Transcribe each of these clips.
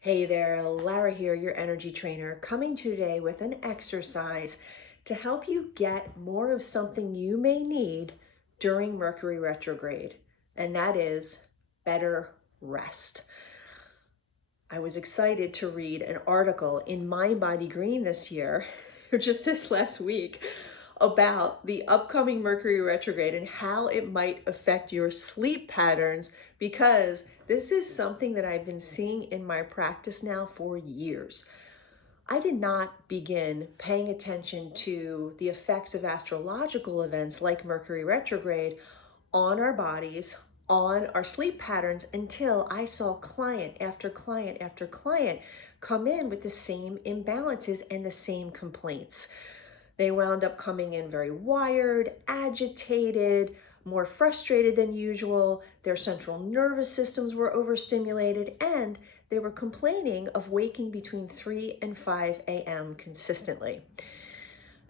Hey there, Lara here, your energy trainer, coming today with an exercise to help you get more of something you may need during Mercury retrograde, and that is better rest. I was excited to read an article in Mind Body Green this year, or just this last week, about the upcoming Mercury retrograde and how it might affect your sleep patterns, because this is something that I've been seeing in my practice now for years. I did not begin paying attention to the effects of astrological events like Mercury retrograde on our bodies, on our sleep patterns, until I saw client after client after client come in with the same imbalances and the same complaints. They wound up coming in very wired, agitated, more frustrated than usual. Their central nervous systems were overstimulated, and they were complaining of waking between 3 and 5 a.m. consistently.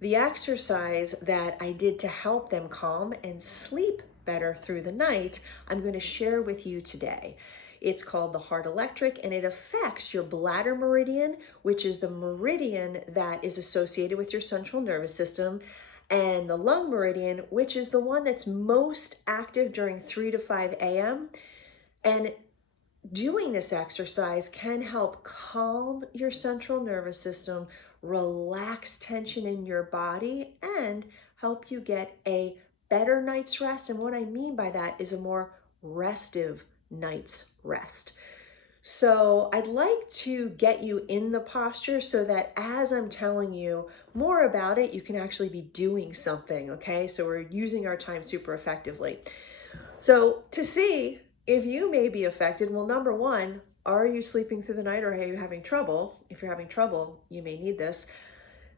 The exercise that I did to help them calm and sleep better through the night, I'm going to share with you today. It's called the heart electric, and it affects your bladder meridian, which is the meridian that is associated with your central nervous system, and the lung meridian, which is the one that's most active during 3 to 5 a.m. And doing this exercise can help calm your central nervous system, relax tension in your body, and help you get a better night's rest. And what I mean by that is a more restive night's rest. So I'd like to get you in the posture so that as I'm telling you more about it, you can actually be doing something, okay? So we're using our time super effectively. So to see if you may be affected, well, number one, are you sleeping through the night, or are you having trouble? If you're having trouble, you may need this.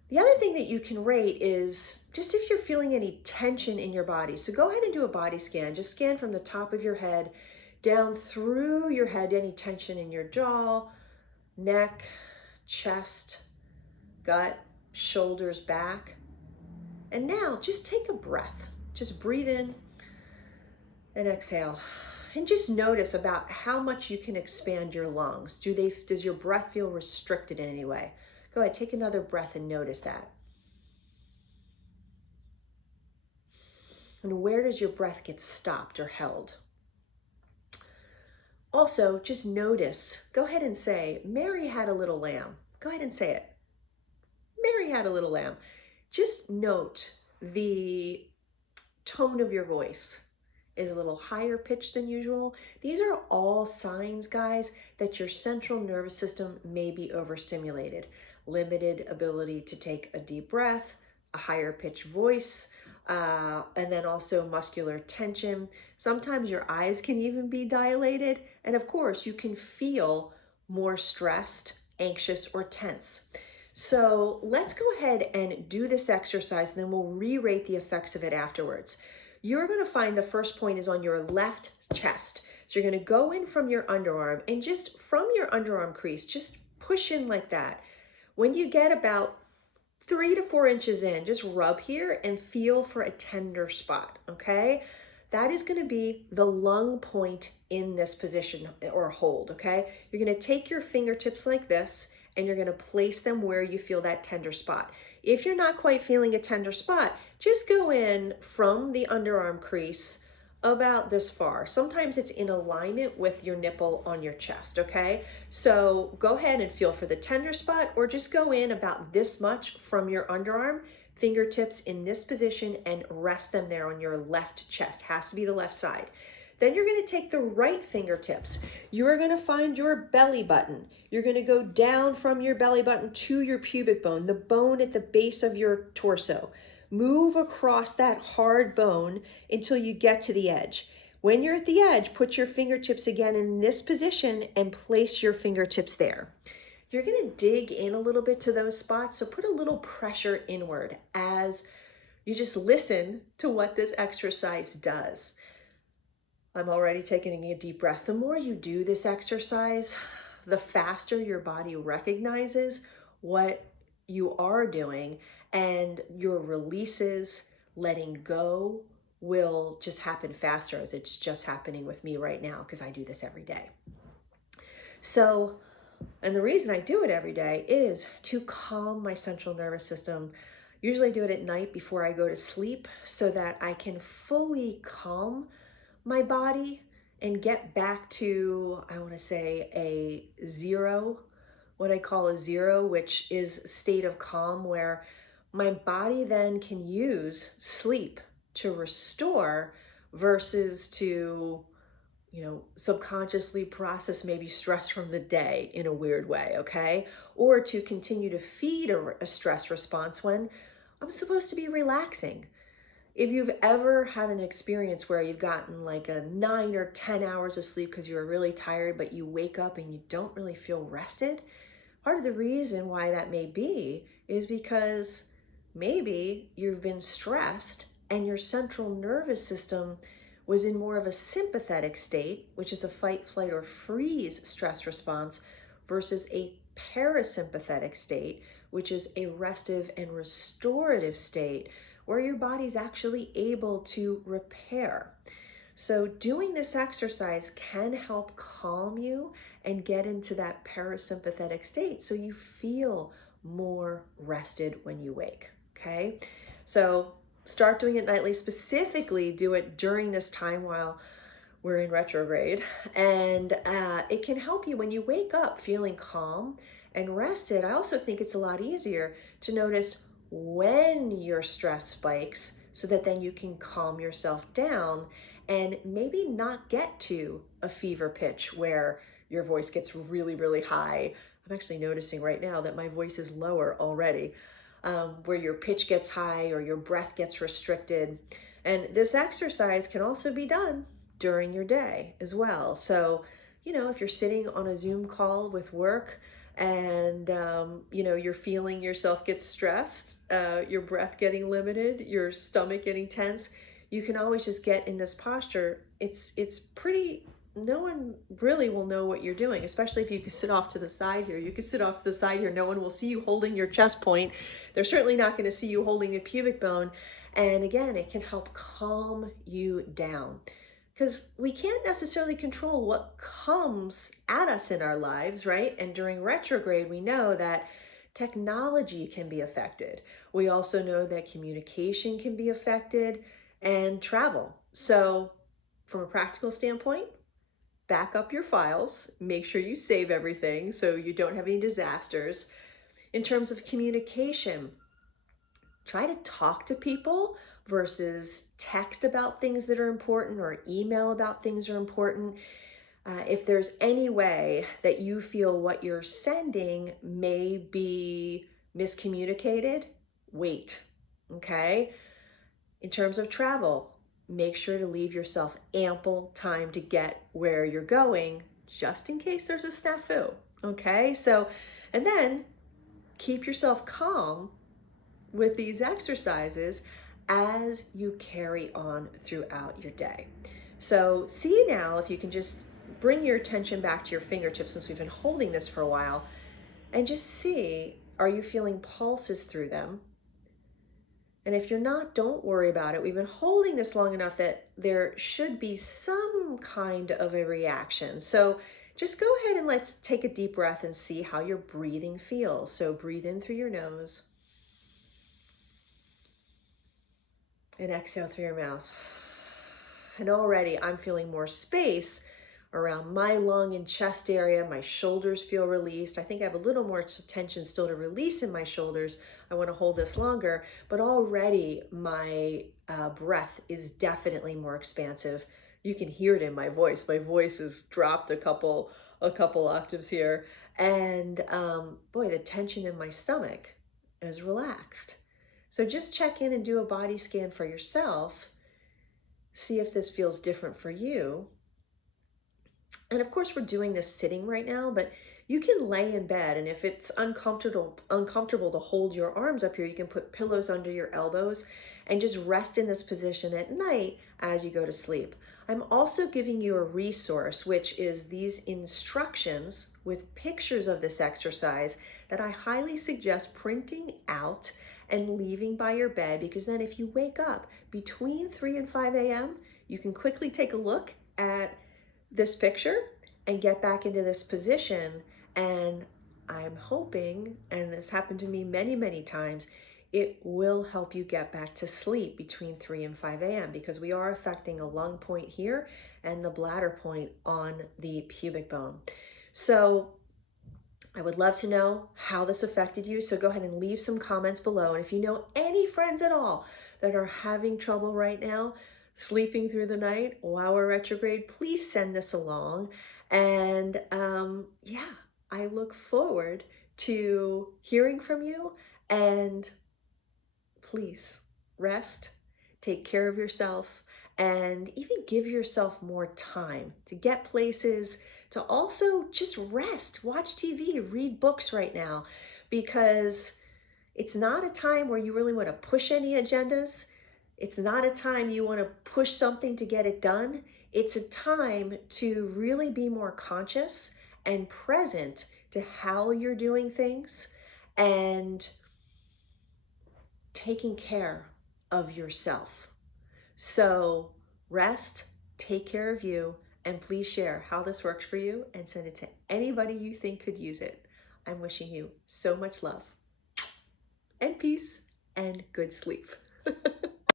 The other thing that you can rate is just if you're feeling any tension in your body. So go ahead and do a body scan. Just scan from the top of your head down through your head, any tension in your jaw, neck, chest, gut, shoulders, back. And now just take a breath. Just breathe in and exhale. And just notice about how much you can expand your lungs. Does your breath feel restricted in any way? Go ahead, take another breath and notice that. And where does your breath get stopped or held? Also, just notice, go ahead and say, Mary had a little lamb. Go ahead and say it. Mary had a little lamb. Just note the tone of your voice is a little higher pitched than usual. These are all signs, guys, that your central nervous system may be overstimulated. Limited ability to take a deep breath, a higher pitched voice, and then also muscular tension. Sometimes your eyes can even be dilated. And of course, you can feel more stressed, anxious, or tense. So let's go ahead and do this exercise, and then we'll re-rate the effects of it afterwards. You're going to find the first point is on your left chest. So you're going to go in from your underarm, and just from your underarm crease, just push in like that. When you get about 3 to 4 inches in, just rub here and feel for a tender spot, okay? That is going to be the lung point in this position or hold, okay? You're going to take your fingertips like this, and you're going to place them where you feel that tender spot. If you're not quite feeling a tender spot, just go in from the underarm crease about this far. Sometimes it's in alignment with your nipple on your chest, okay? So go ahead and feel for the tender spot, or just go in about this much from your underarm, fingertips in this position, and rest them there on your left chest. Has to be the left side. Then you're going to take the right fingertips. You are going to find your belly button. You're going to go down from your belly button to your pubic bone, the bone at the base of your torso. Move across that hard bone until you get to the edge. When you're at the edge, put your fingertips again in this position and place your fingertips there. You're going to dig in a little bit to those spots, so put a little pressure inward as you just listen to what this exercise does. I'm already taking a deep breath. The more you do this exercise, the faster your body recognizes what you are doing, and your releases, letting go, will just happen faster, as it's just happening with me right now because I do this every day. So And the reason I do it every day is to calm my central nervous system. Usually I do it at night before I go to sleep so that I can fully calm my body and get back to, I want to say, a zero, what I call a zero, which is a state of calm where my body then can use sleep to restore versus to, subconsciously process maybe stress from the day in a weird way, okay? Or to continue to feed a stress response when I'm supposed to be relaxing. If you've ever had an experience where you've gotten like a 9 or 10 hours of sleep because you were really tired, but you wake up and you don't really feel rested, part of the reason why that may be is because maybe you've been stressed and your central nervous system was in more of a sympathetic state, which is a fight, flight, or freeze stress response, versus a parasympathetic state, which is a restive and restorative state where your body's actually able to repair. So doing this exercise can help calm you and get into that parasympathetic state so you feel more rested when you wake, okay? So start doing it nightly. Specifically, do it during this time while we're in retrograde. And it can help you when you wake up feeling calm and rested. I also think it's a lot easier to notice when your stress spikes so that then you can calm yourself down and maybe not get to a fever pitch where your voice gets really, really high. I'm actually noticing right now that my voice is lower already, where your pitch gets high or your breath gets restricted. And this exercise can also be done during your day as well. So, if you're sitting on a Zoom call with work and, you're feeling yourself get stressed, your breath getting limited, your stomach getting tense, you can always just get in this posture. It's pretty, no one really will know what you're doing, especially if you can sit off to the side here. You can sit off to the side here. No one will see you holding your chest point. They're certainly not going to see you holding a pubic bone. And again, it can help calm you down because we can't necessarily control what comes at us in our lives, right? And during retrograde, we know that technology can be affected. We also know that communication can be affected and travel. So from a practical standpoint, back up your files, make sure you save everything so you don't have any disasters. In terms of communication, try to talk to people versus text about things that are important or email about things that are important. If there's any way that you feel what you're sending may be miscommunicated, wait, okay? In terms of travel, make sure to leave yourself ample time to get where you're going, just in case there's a snafu, okay? So, and then keep yourself calm with these exercises as you carry on throughout your day. So see now if you can just bring your attention back to your fingertips since we've been holding this for a while and just see, are you feeling pulses through them? And if you're not, don't worry about it. We've been holding this long enough that there should be some kind of a reaction. So just go ahead and let's take a deep breath and see how your breathing feels. So breathe in through your nose and exhale through your mouth. And already I'm feeling more space around my lung and chest area. My shoulders feel released. I think I have a little more tension still to release in my shoulders. I want to hold this longer, but already my breath is definitely more expansive. You can hear it in my voice. My voice has dropped a couple octaves here. And boy, the tension in my stomach is relaxed. So just check in and do a body scan for yourself. See if this feels different for you. And of course, we're doing this sitting right now, but you can lay in bed. And if it's uncomfortable to hold your arms up here, you can put pillows under your elbows and just rest in this position at night as you go to sleep. I'm also giving you a resource, which is these instructions with pictures of this exercise that I highly suggest printing out and leaving by your bed, because then if you wake up between 3 and 5 a.m., you can quickly take a look at this picture and get back into this position and I'm hoping, and this happened to me many, many times, it will help you get back to sleep between 3 and 5 a.m. because we are affecting a lung point here and the bladder point on the pubic bone. So I would love to know how this affected you. So go ahead and leave some comments below. And if you know any friends at all that are having trouble right now, sleeping through the night while we're retrograde, please send this along. And yeah, I look forward to hearing from you, and please rest, take care of yourself, and even give yourself more time to get places, to also just rest, watch TV, read books right now, because it's not a time where you really want to push any agendas. It's not a time you want to push something to get it done. It's a time to really be more conscious and present to how you're doing things and taking care of yourself. So rest, take care of you, and please share how this works for you and send it to anybody you think could use it. I'm wishing you so much love and peace and good sleep.